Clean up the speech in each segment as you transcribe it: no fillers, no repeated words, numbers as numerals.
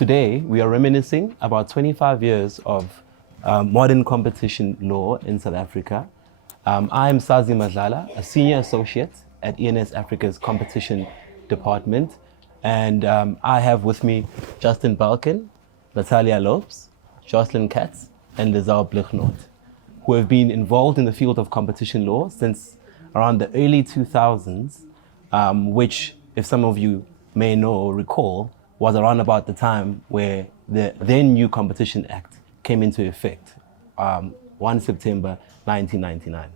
today we are reminiscing about 25 years of modern competition law in South Africa. I am Sazi Madlala, a senior associate at ENS Africa's competition department. And I have with me Justin Balkin, Natalia Lopes, Jocelyn Katz, and Lizelle Blichnoot, who have been involved in the field of competition law since around the early 2000s, which, if some of you may know or recall, was around about the time where the then new Competition Act came into effect, 1 September 1999.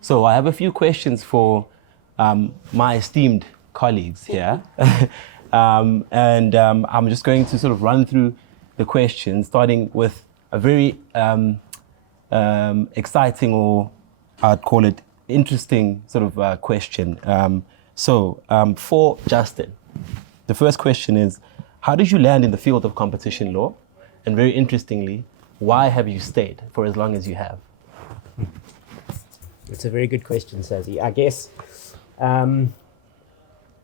So I have a few questions for my esteemed colleagues here. I'm just going to sort of run through the questions, starting with a very exciting, or I'd call it interesting sort of question. For Justin, the first question is, how did you land in the field of competition law? And very interestingly, why have you stayed for as long as you have? It's a very good question, Sazi. I guess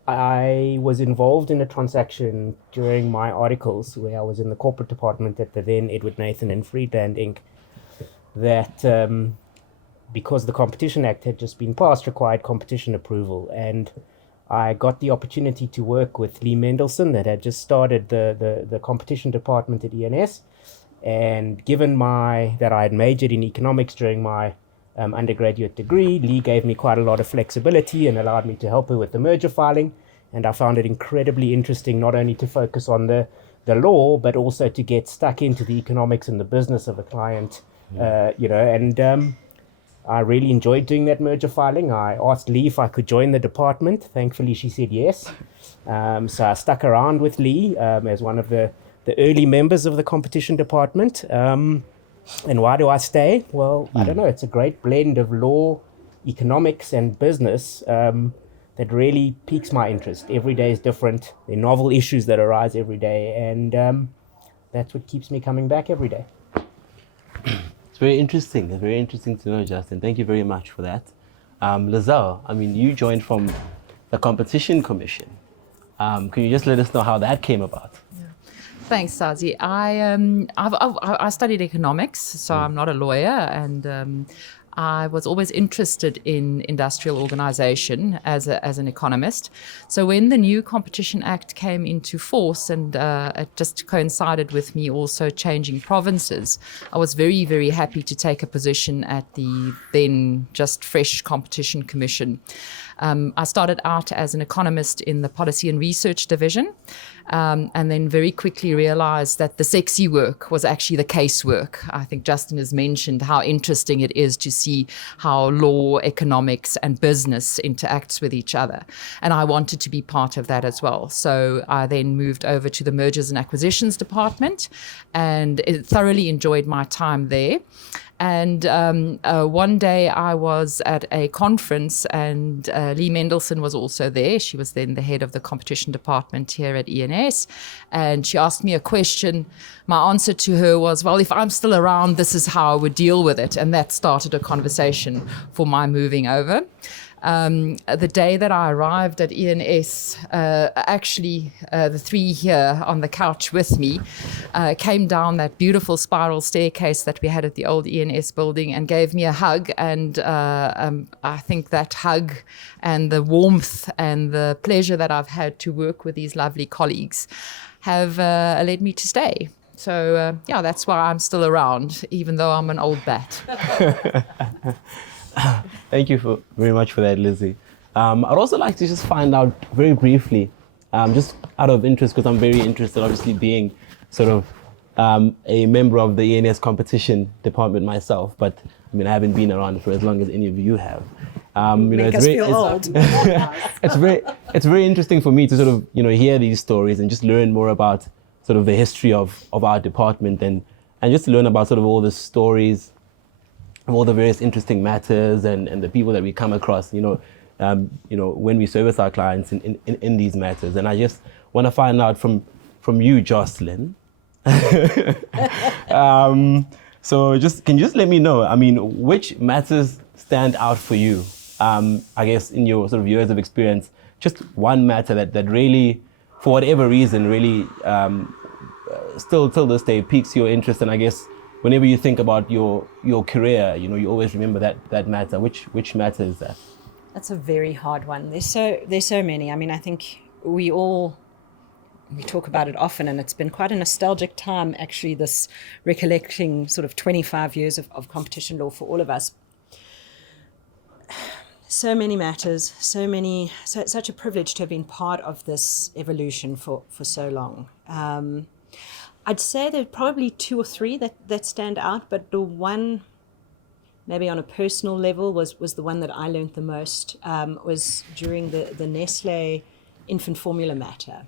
I was involved in a transaction during my articles where I was in the corporate department at the then Edward Nathan and Friedland Inc. that because the Competition Act had just been passed, required competition approval. And I got the opportunity to work with Lee Mendelsohn that had just started the competition department at ENS. And given that I had majored in economics during my undergraduate degree, Lee gave me quite a lot of flexibility and allowed me to help her with the merger filing. And I found it incredibly interesting not only to focus on the law, but also to get stuck into the economics and the business of a client, I really enjoyed doing that merger filing. I asked Lee if I could join the department. Thankfully, she said yes. So I stuck around with Lee as one of the early members of the competition department. And why do I stay? Well, I don't know. It's a great blend of law, economics, and business that really piques my interest. Every day is different. There are novel issues that arise every day. And that's what keeps me coming back every day. Very interesting. It's very interesting to know, Justin. Thank you very much for that. Lizelle, you joined from the Competition Commission. Can you just let us know how that came about? Yeah. Thanks, Sazi. I studied economics, so I'm not a lawyer, and I was always interested in industrial organization as an economist. So when the new Competition Act came into force, and it just coincided with me also changing provinces, I was very, very happy to take a position at the then just fresh Competition Commission. I started out as an economist in the Policy and Research Division, and then very quickly realized that the sexy work was actually the case work. I think Justin has mentioned how interesting it is to see how law, economics, and business interacts with each other. And I wanted to be part of that as well. So I then moved over to the Mergers and Acquisitions Department and thoroughly enjoyed my time there. And one day I was at a conference, and Lee Mendelsohn was also there. She was then the head of the competition department here at ENS. And she asked me a question. My answer to her was, well, if I'm still around, this is how I would deal with it. And that started a conversation for my moving over. The day that I arrived at ENS, the three here on the couch with me came down that beautiful spiral staircase that we had at the old ENS building and gave me a hug. And I think that hug and the warmth and the pleasure that I've had to work with these lovely colleagues have led me to stay. So, that's why I'm still around, even though I'm an old bat. Thank you very much for that, Lizzie. I'd also like to just find out very briefly, just out of interest, because I'm very interested, obviously being sort of a member of the ENS competition department myself, but I haven't been around for as long as any of you have. It's very interesting for me to sort of hear these stories and just learn more about sort of the history of our department and just to learn about sort of all the stories, all the various interesting matters and the people that we come across, when we service our clients in these matters. And I just want to find out from you, Jocelyn. So can you just let me know, which matters stand out for you? I guess in your sort of years of experience, just one matter that really for whatever reason, really still till this day piques your interest. And I guess whenever you think about your career, you always remember that matter. Which matter is that? That's a very hard one. There's so many. I mean, I think we talk about it often, and it's been quite a nostalgic time, actually, this recollecting sort of 25 years of competition law for all of us. So many matters, such a privilege to have been part of this evolution for so long. I'd say there are probably 2 or 3 that stand out, but the one, maybe on a personal level, was the one that I learned the most, was during the Nestle infant formula matter.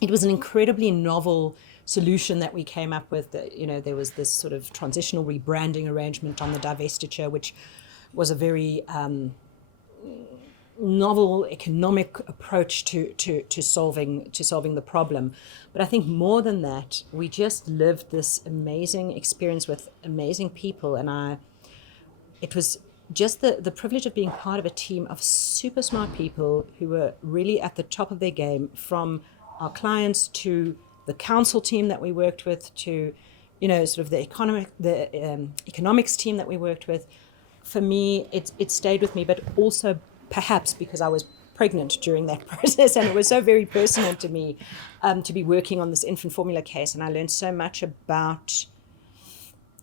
It was an incredibly novel solution that we came up with. There was this sort of transitional rebranding arrangement on the divestiture, which was a very novel economic approach to solving the problem. But I think more than that, we just lived this amazing experience with amazing people, and it was just the privilege of being part of a team of super smart people who were really at the top of their game, from our clients to the council team that we worked with, to sort of the economics team that we worked with. For me, it stayed with me, but also perhaps because I was pregnant during that process, and it was so very personal to me to be working on this infant formula case, and I learned so much about,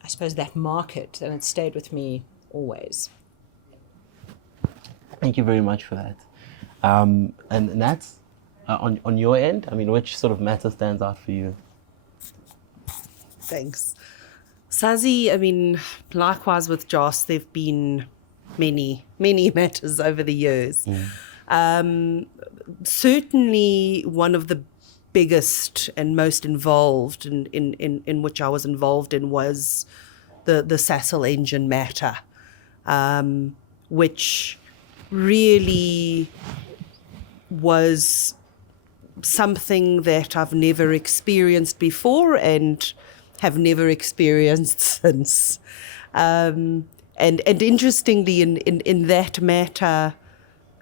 I suppose, that market, and it stayed with me always. Thank you very much for that. And that's on your end. I mean, which sort of matter stands out for you? Thanks. Sazi, I mean, likewise with Joss, there have been many matters over the years. Certainly one of the biggest and most involved in which I was involved in was the Sasol engine matter, which really was something that I've never experienced before and have never experienced since. And interestingly, in that matter,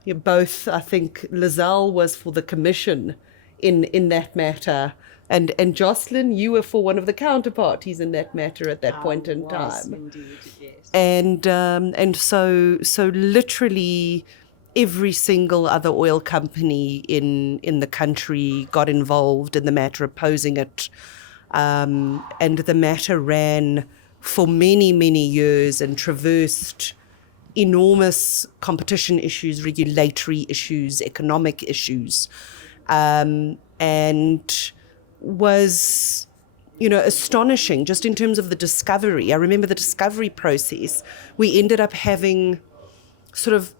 both, I think, Lizelle was for the commission in that matter, and Jocelyn, you were for one of the counterparties in that matter at that point in time. Indeed, yes. And so literally every single other oil company in the country got involved in the matter, opposing it. And the matter ran for many years and traversed enormous competition issues, regulatory issues, economic issues, and was, astonishing just in terms of the discovery. I remember the discovery process. We ended up having sort of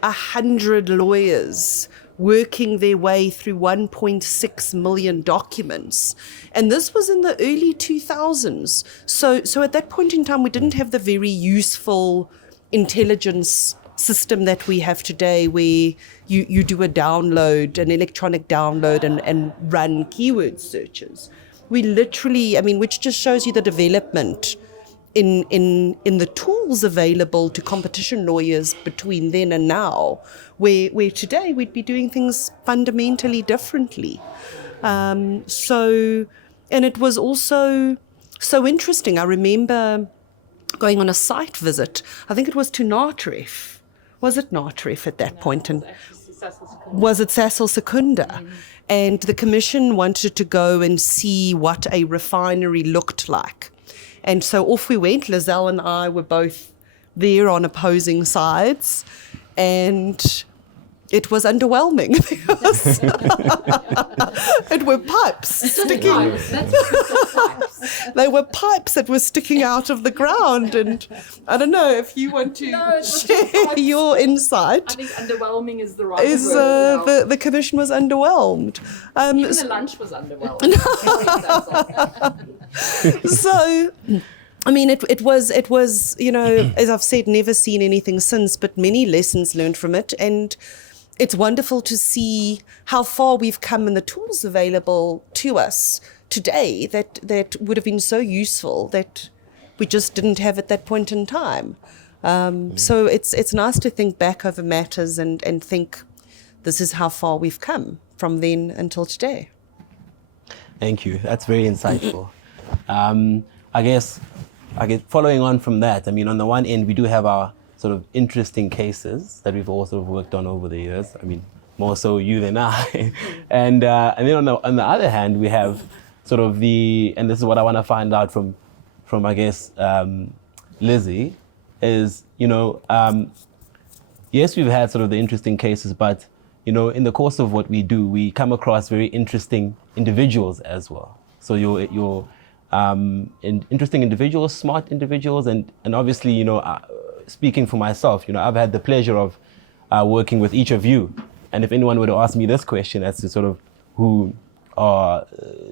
100 lawyers working their way through 1.6 million documents. And this was in the early 2000s. So at that point in time, we didn't have the very useful intelligence system that we have today, where you do a download, an electronic download, and run keyword searches. We literally, which just shows you the development in the tools available to competition lawyers between then and now, where today we'd be doing things fundamentally differently. And it was also so interesting. I remember going on a site visit. I think it was to Natref. Was it Natref at that point? Was it Sasol Secunda? And the commission wanted to go and see what a refinery looked like. And so off we went. Lizelle and I were both there on opposing sides, and it was underwhelming because it were pipes sticking. They were pipes that were sticking out of the ground, and I don't know if you want to share your insight. I think underwhelming is the right word. The commission was underwhelmed. Even the lunch was underwhelming. So, it was, as I've said, never seen anything since, but many lessons learned from it. And it's wonderful to see how far we've come and the tools available to us today that would have been so useful that we just didn't have at that point in time. So it's nice to think back over matters and think this is how far we've come from then until today. Thank you. That's very insightful. I guess following on from that, I mean, on the one end, we do have our sort of interesting cases that we've all sort of worked on over the years. I mean, more so you than I. And then on the other hand, we have sort of and this is what I want to find out from I guess, Lizzie, is, yes, we've had sort of the interesting cases, but, in the course of what we do, we come across very interesting individuals as well. So you're interesting individuals, smart individuals, and obviously, speaking for myself, I've had the pleasure of working with each of you. And if anyone were to ask me this question as to sort of who are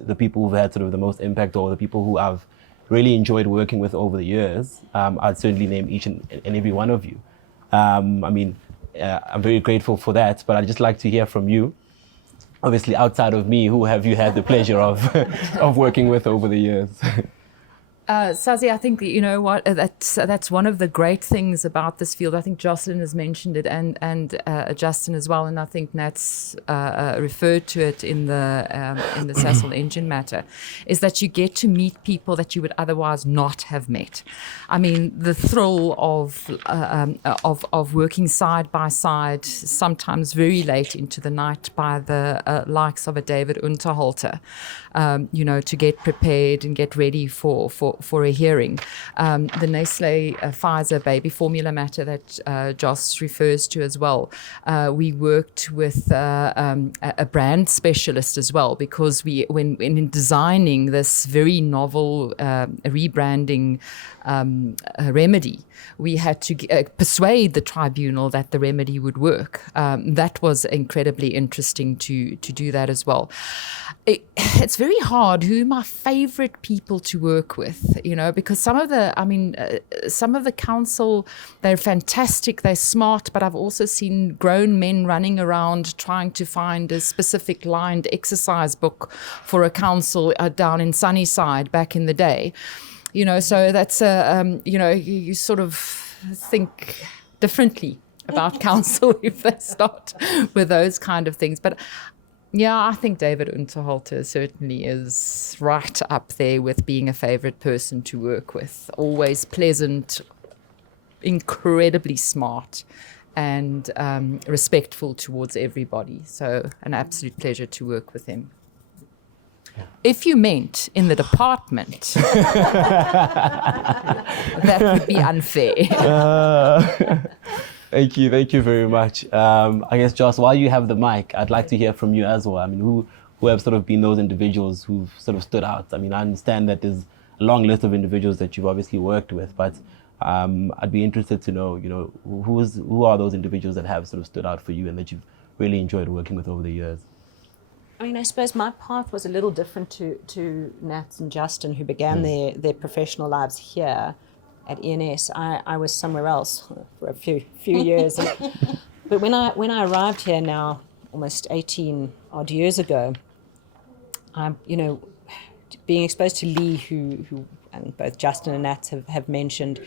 the people who've had sort of the most impact, or the people who I've really enjoyed working with over the years, I'd certainly name each and every one of you. I'm very grateful for that, but I'd just like to hear from you. Obviously, outside of me, who have you had the pleasure of of working with over the years? Sazi, I think that's one of the great things about this field. I think Jocelyn has mentioned it, and Justin as well, and I think Nat's referred to it in the Sasol engine matter, is that you get to meet people that you would otherwise not have met. I mean, the thrill of working side by side, sometimes very late into the night, by the likes of a David Unterhalter, to get prepared and get ready for a hearing. The Nestle Pfizer baby formula matter that Joss refers to as well. We worked with a brand specialist as well, because when in designing this very novel rebranding remedy, we had to persuade the tribunal that the remedy would work. That was incredibly interesting to do that as well. It's very hard who are my favorite people to work with, because some of the council, they're fantastic, they're smart, but I've also seen grown men running around trying to find a specific lined exercise book for a council down in Sunnyside back in the day. So that's, you sort of think differently about council if they start with those kind of things. But yeah, I think David Unterhalter certainly is right up there with being a favorite person to work with. Always pleasant, incredibly smart, and respectful towards everybody. So an absolute pleasure to work with him. If you meant in the department, that would be unfair. Thank you very much. I guess, Joss, while you have the mic, I'd like to hear from you as well. I mean, who have sort of been those individuals who've sort of stood out? I mean, I understand that there's a long list of individuals that you've obviously worked with, but I'd be interested to know, who are those individuals that have sort of stood out for you and that you've really enjoyed working with over the years? I mean, I suppose my path was a little different to Nats and Justin, who began their professional lives here at ENS. I was somewhere else for a few years. But when I arrived here now, almost 18 odd years ago, being exposed to Lee, who and both Justin and Nats have mentioned,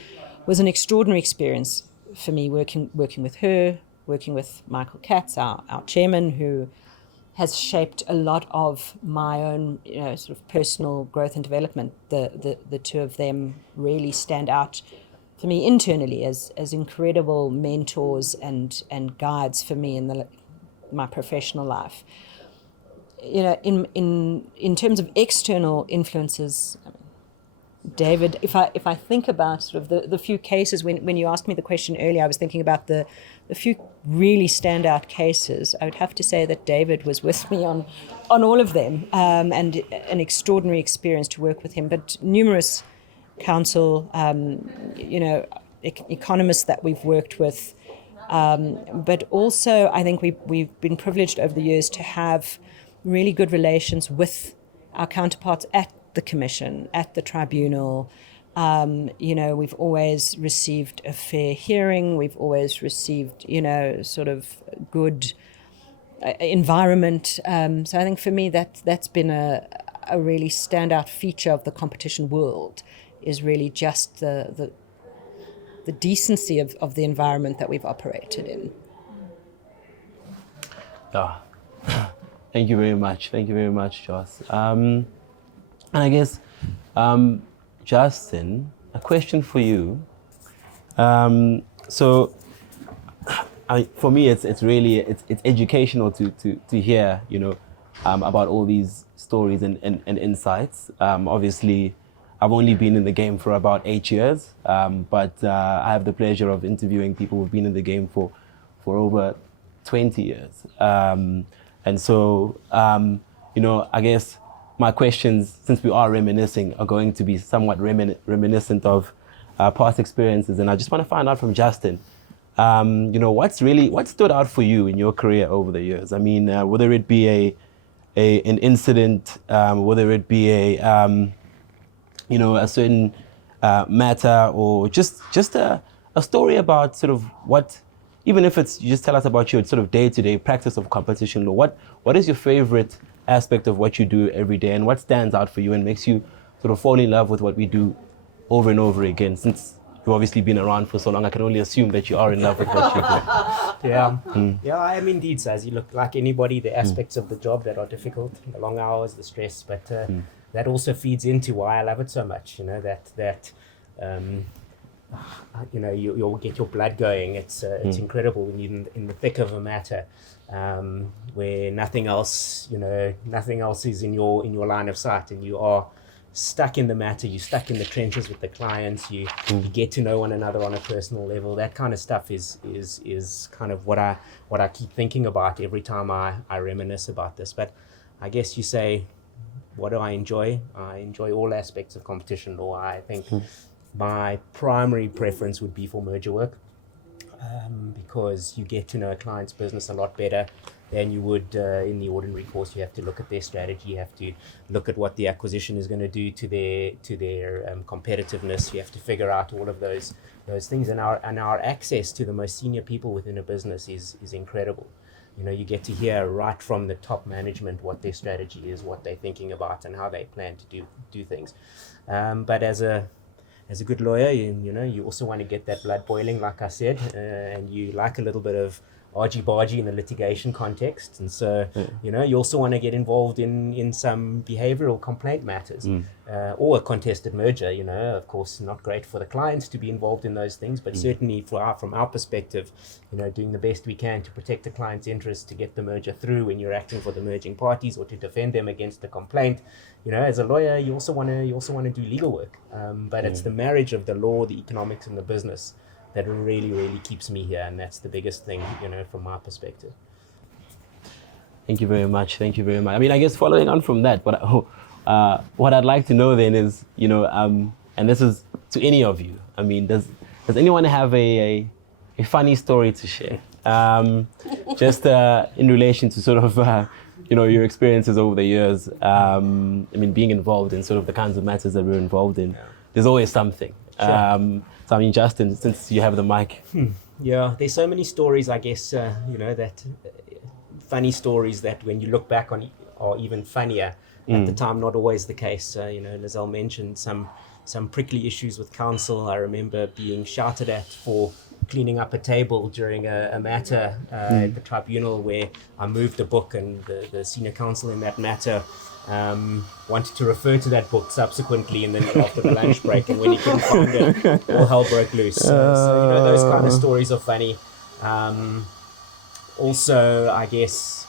was an extraordinary experience for me, working with her, working with Michael Katz, our chairman, who has shaped a lot of my own, sort of personal growth and development. The two of them really stand out for me internally as incredible mentors and guides for me in my professional life. In terms of external influences, David, if I think about sort of the few cases, when you asked me the question earlier, I was thinking about the few really standout cases. I would have to say that David was with me on all of them, and an extraordinary experience to work with him. But numerous council, economists that we've worked with, but also I think we've been privileged over the years to have really good relations with our counterparts at the commission, at the tribunal. We've always received a fair hearing. We've always received, sort of good environment. So I think for me that's been a really standout feature of the competition world, is really just the decency of the environment that we've operated in. Thank you very much. Thank you very much, Joss. And I guess, Justin, a question for you. So, for me, it's really it's educational to hear, about all these stories and insights. Obviously, I've only been in the game for about 8 years, but I have the pleasure of interviewing people who've been in the game for over 20 years. And so, I guess my questions, since we are reminiscing, are going to be somewhat reminiscent of past experiences. And I just want to find out from Justin, what stood out for you in your career over the years? I mean, whether it be an incident, whether it be a certain matter, or just a story about sort of what, even if it's, you just tell us about your sort of day-to-day practice of competition law. What is your favorite aspect of what you do every day, and what stands out for you and makes you sort of fall in love with what we do over and over again? Since you've obviously been around for so long, I can only assume that you are in love with what you do. Yeah, I am indeed, Saz. You look like anybody, the aspects of the job that are difficult, the long hours, the stress, but that also feeds into why I love it so much. You'll get your blood going. It's incredible when you're in the thick of a matter, where nothing else is in your line of sight, and you are stuck in the matter. You're stuck in the trenches with the clients. You get to know one another on a personal level. That kind of stuff is kind of what I keep thinking about every time I reminisce about this. But I guess you say, what do I enjoy? I enjoy all aspects of competition law. I think my primary preference would be for merger work, because you get to know a client's business a lot better than you would in the ordinary course. You have to look at their strategy. You have to look at what the acquisition is going to do to their competitiveness. You have to figure out all of those things. And our access to the most senior people within a business is incredible. You get to hear right from the top management what their strategy is, what they're thinking about, and how they plan to do things. But as a good lawyer, you also want to get that blood boiling, like I said, and you like a little bit of argy-bargy in the litigation context. And so, you also want to get involved in some behavioral complaint matters, or a contested merger. Of course, not great for the clients to be involved in those things, but certainly from our perspective, doing the best we can to protect the client's interests, to get the merger through when you're acting for the merging parties, or to defend them against the complaint. As a lawyer, you also want to do legal work, but it's the marriage of the law, the economics, and the business that really, really keeps me here, and that's the biggest thing, from my perspective. Thank you very much. Thank you very much. I mean, I guess following on from that, what I'd like to know then is, and this is to any of you. I mean, does anyone have a funny story to share? Just in relation to sort of, your experiences over the years. I mean, being involved in sort of the kinds of matters that we're involved in, there's always something. Sure. So I mean, Justin, since you have the mic. Yeah, there's so many stories, I guess, that funny stories that when you look back on are even funnier. At the time, not always the case. Lizelle mentioned some prickly issues with counsel. I remember being shouted at for cleaning up a table during a matter at the tribunal where I moved a book, and the senior counsel in that matter wanted to refer to that book subsequently, and then after the lunch break, and when he couldn't find it, all hell broke loose. So those kind of stories are funny. Also, I guess,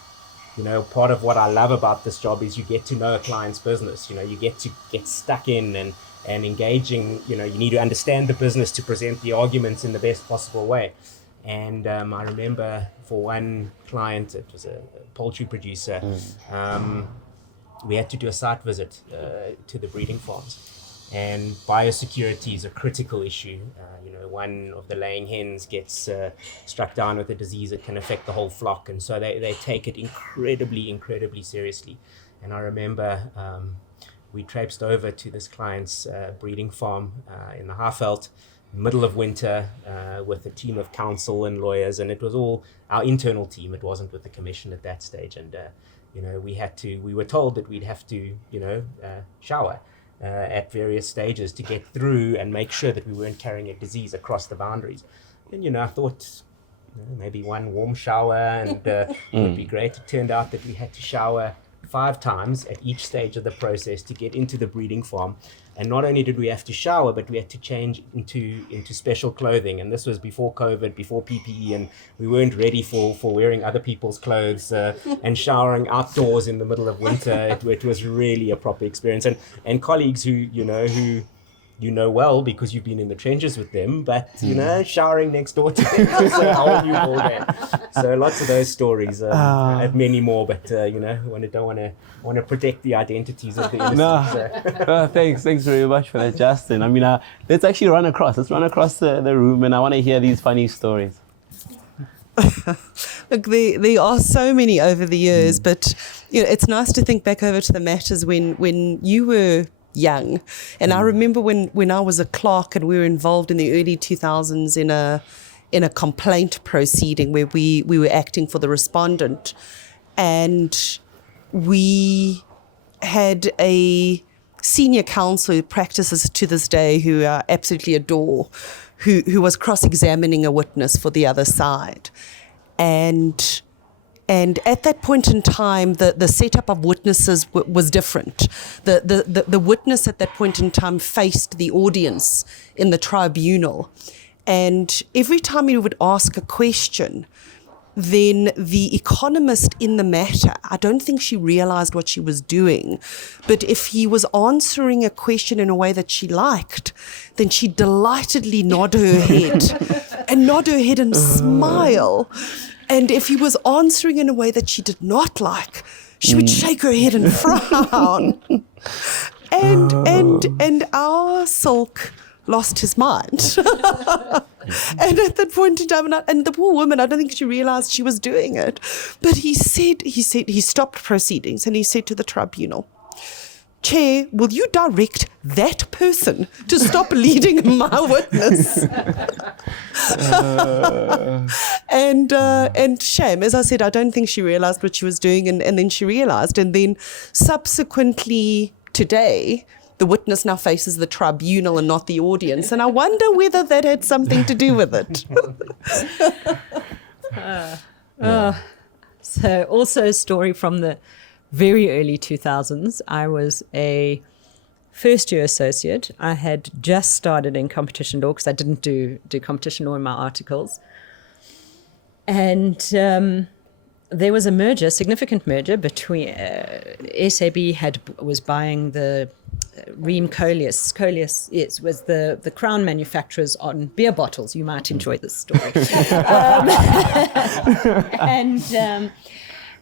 part of what I love about this job is you get to know a client's business. You get to get stuck in and engaging. You need to understand the business to present the arguments in the best possible way. And I remember for one client, it was a poultry producer, we had to do a site visit to the breeding farms, and biosecurity is a critical issue. One of the laying hens gets struck down with a disease that can affect the whole flock, and so they take it incredibly seriously. And I remember we traipsed over to this client's breeding farm in the Highveld, middle of winter, with a team of counsel and lawyers, and it was all our internal team. It wasn't with the commission at that stage, and we were told that we'd have to shower at various stages to get through and make sure that we weren't carrying a disease across the boundaries. And I thought, maybe one warm shower, and it would be great. It turned out that we had to shower 5 times at each stage of the process to get into the breeding farm. And not only did we have to shower, but we had to change into special clothing. And this was before COVID, before PPE, and we weren't ready for wearing other people's clothes and showering outdoors in the middle of winter. It was really a proper experience. And colleagues who you know well because you've been in the trenches with them, but showering next door to them was a whole new ballgame. So lots of those stories. I have many more, but want to protect the identities of the innocent. Thanks very much for that, Justin. I mean, let's actually run across. Let's run across the room, and I want to hear these funny stories. Look, there are so many over the years, but it's nice to think back over to the matters when you were young. And I remember when I was a clerk and we were involved in the early 2000s in a complaint proceeding where we were acting for the respondent, and we had a senior counsel who practices to this day, who I absolutely adore, who was cross-examining a witness for the other side. And at that point in time, the setup of witnesses was different. The witness at that point in time faced the audience in the tribunal. And every time he would ask a question, then the economist in the matter, I don't think she realized what she was doing, but if he was answering a question in a way that she liked, then she'd delightedly nod her head and smile. And if he was answering in a way that she did not like, she would shake her head and frown. And our Silk lost his mind. And at that point in time, and the poor woman, I don't think she realized she was doing it. But he stopped proceedings and he said to the tribunal, "Chair, will you direct that person to stop leading my witness?" And shame, as I said, I don't think she realized what she was doing, and then she realized. And then subsequently today, the witness now faces the tribunal and not the audience. And I wonder whether that had something to do with it. So also a story from the very early 2000s. I was a first-year associate. I had just started in competition law because I didn't do competition law in my articles. And there was a merger, significant merger between SAB was buying the Ream Coleus, yes, was the crown manufacturers on beer bottles. You might enjoy this story.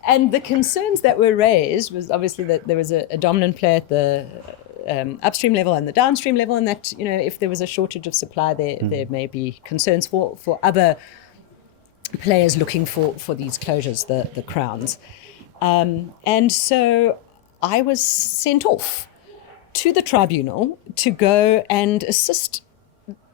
And the concerns that were raised was obviously that there was a dominant player at the upstream level and the downstream level, and that if there was a shortage of supply, there may be concerns for other players looking for these closures, the crowns. And so I was sent off to the tribunal to go and assist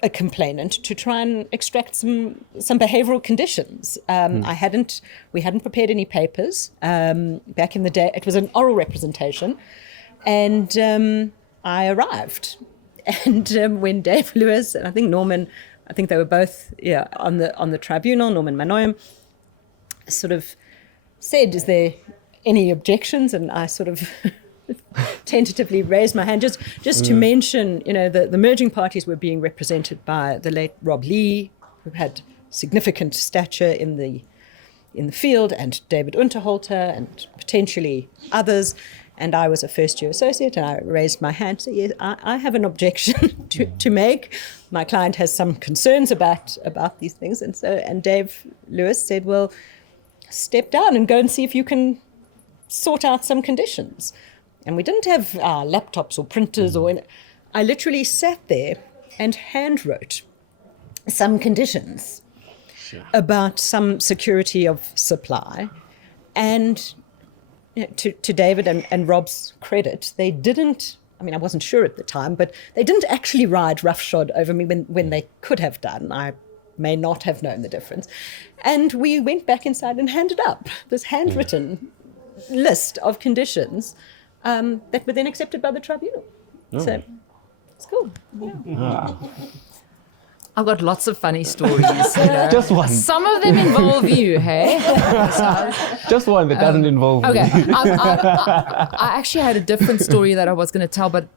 a complainant to try and extract some behavioral conditions. We hadn't prepared any papers back in the day. It was an oral representation, and I arrived. And when Dave Lewis and I think Norman, I think they were both on the tribunal, Norman Manoyam, sort of said, "Is there any objections?" And I sort of tentatively raised my hand just to mention, the merging parties were being represented by the late Rob Lee, who had significant stature in the field, and David Unterholter, and potentially others. And I was a first-year associate, and I raised my hand. So yes, I have an objection to make. My client has some concerns about these things, and Dave Lewis said, "Well, step down and go and see if you can sort out some conditions." And we didn't have laptops or printers I literally sat there and hand wrote some conditions about some security of supply. And to David and Rob's credit, they didn't, I wasn't sure at the time, but they didn't actually ride roughshod over me when they could have done. I may not have known the difference. And we went back inside and handed up this handwritten list of conditions that were then accepted by the tribunal. So it's cool. Yeah. I've got lots of funny stories. You know. Just one. Some of them involve you, hey? Just one that doesn't involve Okay, me. I actually had a different story that I was going to tell, but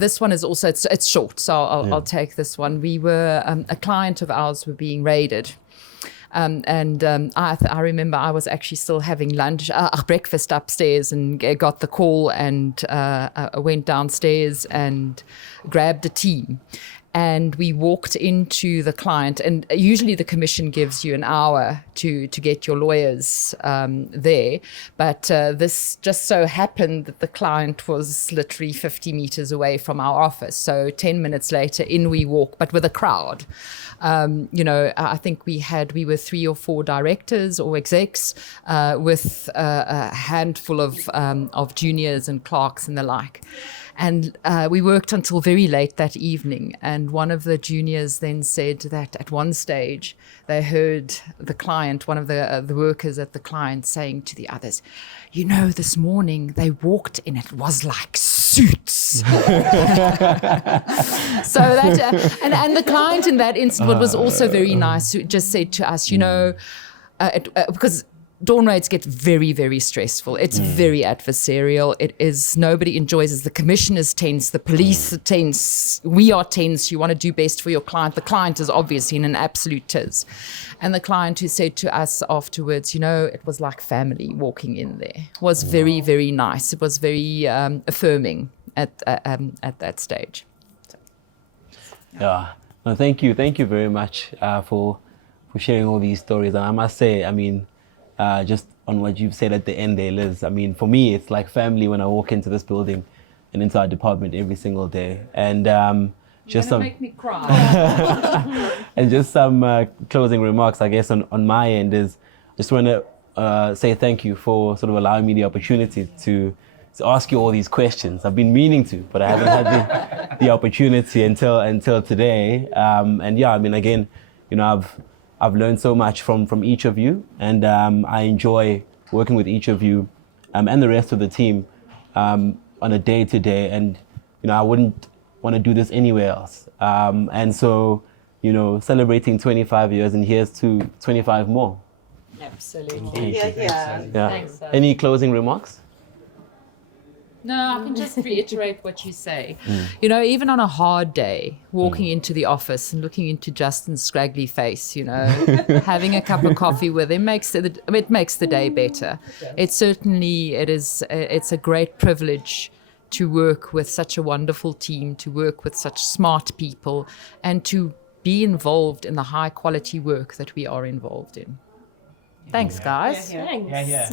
this one is also it's short, so I'll take this one. We were a client of ours were being raided. I remember I was actually still having breakfast upstairs, and got the call, and went downstairs and grabbed a team. And we walked into the client, and usually the commission gives you an hour to get your lawyers there. But this just so happened that the client was literally 50 meters away from our office. So 10 minutes later, in we walk, but with a crowd. I think we were 3 or 4 directors or execs with a handful of juniors and clerks and the like. And we worked until very late that evening. And one of the juniors then said that at one stage they heard the client, one of the workers at the client, saying to the others, this morning they walked in, it was like suits. So that, and the client in that instance, what was also very nice, who just said to us, because dawn raids get very, very stressful. It's very adversarial. It is, nobody enjoys it. The commission is tense. The police are tense. We are tense. You want to do best for your client. The client is obviously in an absolute tiz. And the client who said to us afterwards, it was like family walking in there. It was very, very nice. It was very affirming at that stage. So. Yeah. No, thank you. Thank you very much for sharing all these stories. And I must say, just on what you've said at the end there, Liz, for me, it's like family when I walk into this building and into our department every single day. And just some make me cry. and just some closing remarks, I guess, on my end is just want to say thank you for sort of allowing me the opportunity to ask you all these questions. I've been meaning to, but I haven't had the opportunity until today. Again, I've learned so much from each of you, and I enjoy working with each of you and the rest of the team on a day-to-day, and I wouldn't want to do this anywhere else. And so, celebrating 25 years, and here's to 25 more. Absolutely. Yeah. Thanks, Any closing remarks? No, I can just reiterate what you say. Even on a hard day, walking into the office and looking into Justin's scraggly face, having a cup of coffee with him makes the day better. It's a great privilege to work with such a wonderful team, to work with such smart people, and to be involved in the high quality work that we are involved in. Thanks, guys. Yeah.